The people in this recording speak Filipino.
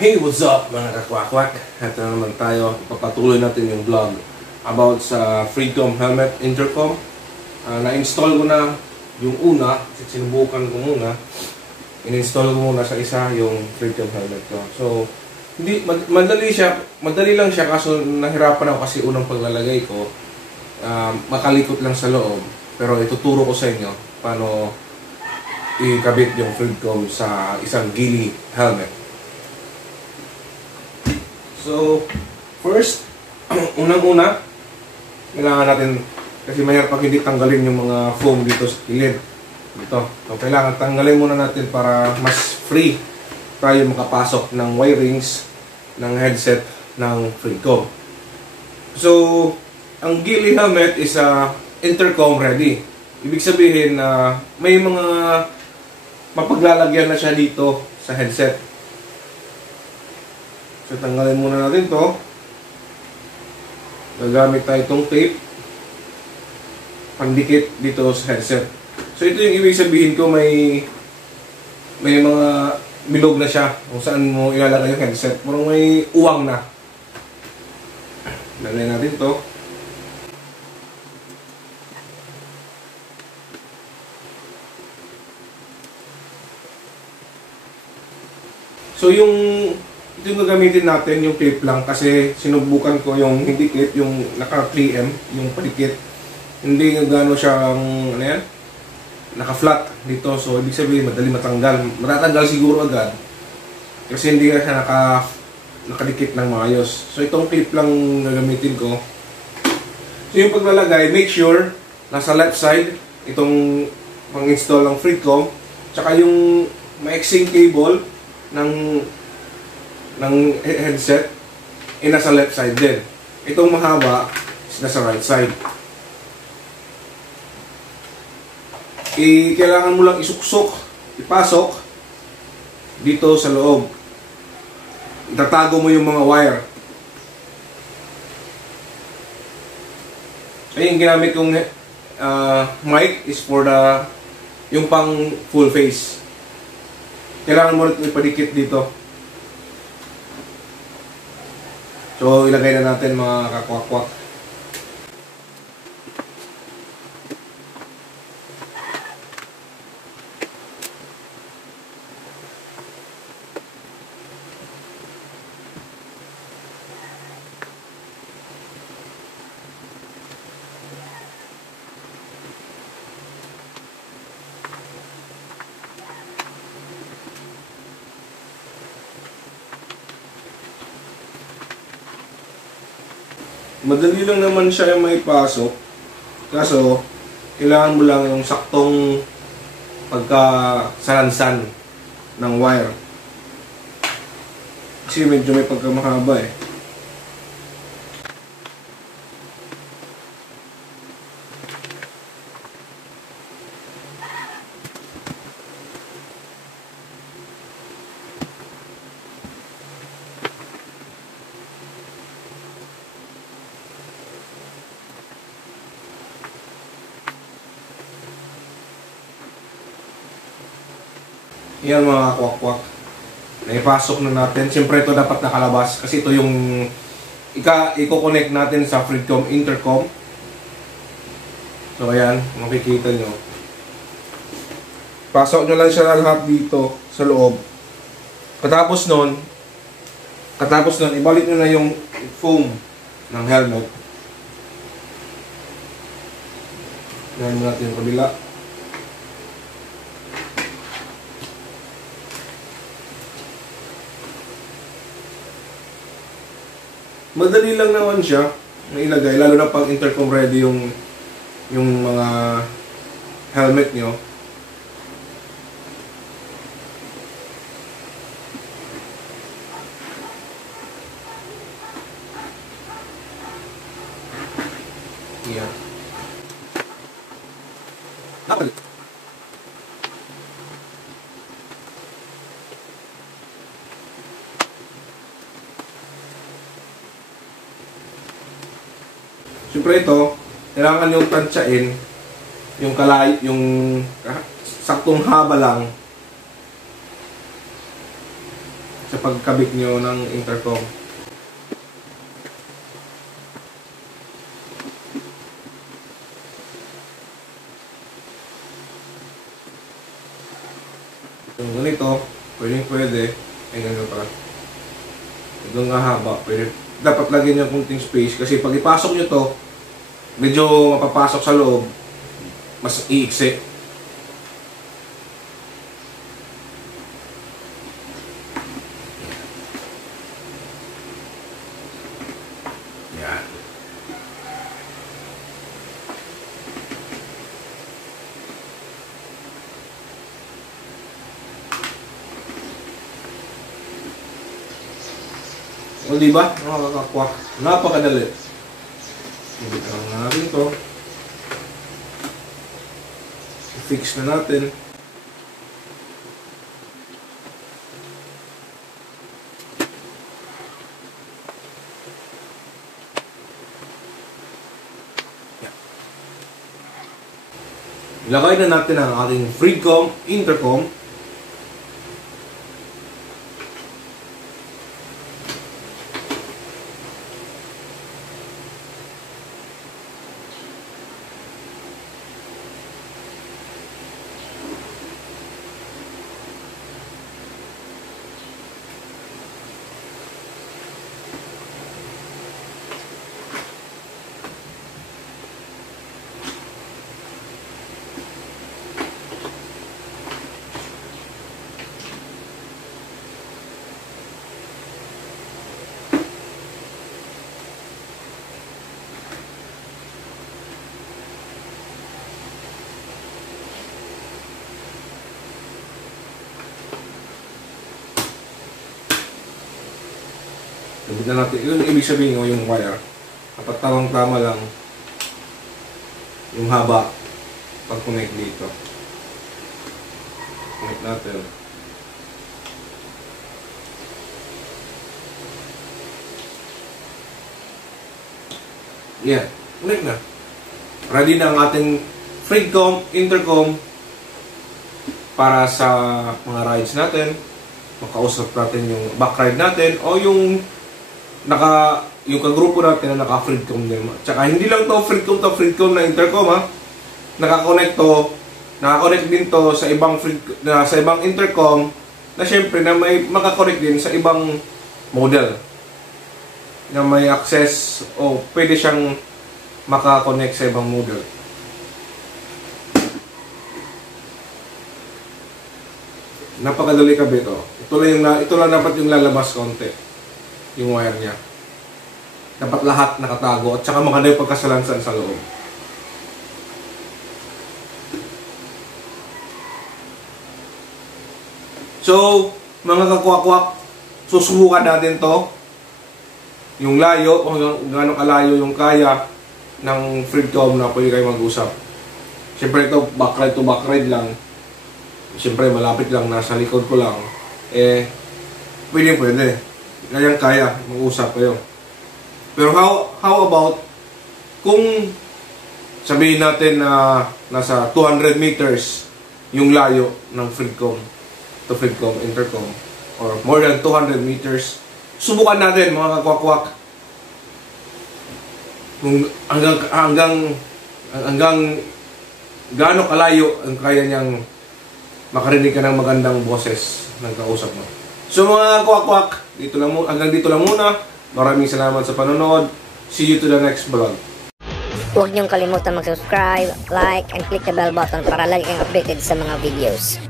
Hey, what's up mga kakwakwak? Ito na naman tayo. Papatuloy natin yung vlog about sa Freedcom helmet intercom. Na-install ko na yung una, sinubukan ko muna. In-install ko muna sa isa yung Freedcom helmet ko. So, hindi, madali lang siya kaso nahirapan ako kasi unang paglalagay ko. Makalikot lang sa loob. Pero ituturo ko sa inyo paano ikabit yung Freedcom sa isang ghillie helmet. So, first, unang-una, kailangan natin, kasi mahirap pag hindi tanggalin yung mga foam dito sa kilid. Dito. So, kailangan tanggalin muna natin para mas free tayo makapasok ng wirings ng headset ng Freedcom. So, ang ghillie helmet is intercom ready. Ibig sabihin na may mga mapaglalagyan na siya dito sa headset. So, tanggalin muna natin to. Gagamit tayo itong tape. Pandikit dito sa headset. So, ito yung ibig sabihin ko, may mga bilog na siya kung saan mo ilalagay yung headset. Parang may uwang na. Lagay natin to. So, ito yung gagamitin natin, yung tape lang, kasi sinubukan ko yung hindi clip, yung naka 3M, yung padikit. Hindi gano'n siyang, ano yan, naka-flat dito. So, ibig sabihin, madali matanggal. Matatanggal siguro agad. Kasi hindi siya nakadikit ng maayos. So, itong clip lang gagamitin ko. So, yung paglalagay, make sure, nasa left side, itong pang-install ng Freedcom, tsaka yung maiksing cable ng headset nasa left side din. Itong mahaba is nasa right side. Kailangan mo lang isuksok, ipasok dito sa loob. Itatago mo yung mga wire. Yung ginamit kong mic is for yung pang full face. Kailangan mo rin ipadikit dito. So, ilagay na natin mga kakwakwak. Madali lang naman siya yung may pasok. Kaso, kailangan mo lang yung saktong pagkasalansan ng wire. Kasi medyo may pagkamahaba eh. Yan mga kwakwak. Naipasok na natin. Siyempre ito dapat nakalabas kasi ito yung i-connect natin sa Freedcom intercom. So ayan, makikita nyo. Pasok nyo lang siya lahat dito sa loob. Katapos nun, ibalik nyo na yung foam ng helmet. Yan natin yung kabila. Madali lang naman siya mailagay, lalo na pag intercom ready yung mga helmet nyo. Yeah. Siyempre ito, kailangan yung tansyain, yung saktong haba lang sa sa pagkabit nyo ng intercom. Yung ganito, pwede, ay ganito pa. Ito nga haba, pwede. Dapat lagyan nyo kunting space kasi pag ipasok nyo to, medyo mapapasok sa loob, mas iiksi. Yan. O diba? Nakakakwak. Napakadali. Hindi lang natin to. I-fix na natin. Ilagay na natin ang ating Freecom intercom. Sabit na natin. Yun ibig sabihin ko yung wire. Dapat tamang-tama lang yung haba pag-connect dito. Connect natin. Yeah, connect na. Ready na ang ating Freecom intercom para sa mga rides natin. Makausap natin yung back ride natin o yung yung kagrupo natin na naka-Freecom din. Tsaka hindi lang to Freecom na intercom ha. Naka-connect din to sa ibang sa ibang intercom na syempre na may maka-connect din sa ibang model na may access o pwede siyang maka-connect sa ibang model. Napakadali kabit oh. Ito lang dapat yung lalabas konti. Yung wire niya. Dapat lahat nakatago at saka maganda yung pagkasalansan sa loob. So, mga kakwak-kwak, susubukan natin to. Yung layo, o gano'ng kalayo yung kaya ng Freecom na pwede kayo mag-usap. Siyempre ito, backride to backride lang. Siyempre malapit lang, nasa likod ko lang. Pwede. Kaya mag-usap kayo. Pero how about kung sabihin natin na nasa 200 meters yung layo ng Freecom to Freecom intercom or more than 200 meters, subukan natin mga kakwakwak kung hanggang gaano kalayo ang kaya niyang makarinig ka ng magandang boses ng kausap mo. So mga kwak-kwak, hanggang dito lang muna. Maraming salamat sa panonood. See you to the next vlog. Huwag niyong kalimutan mag-subscribe, like, and click the bell button para lagi kang updated sa mga videos.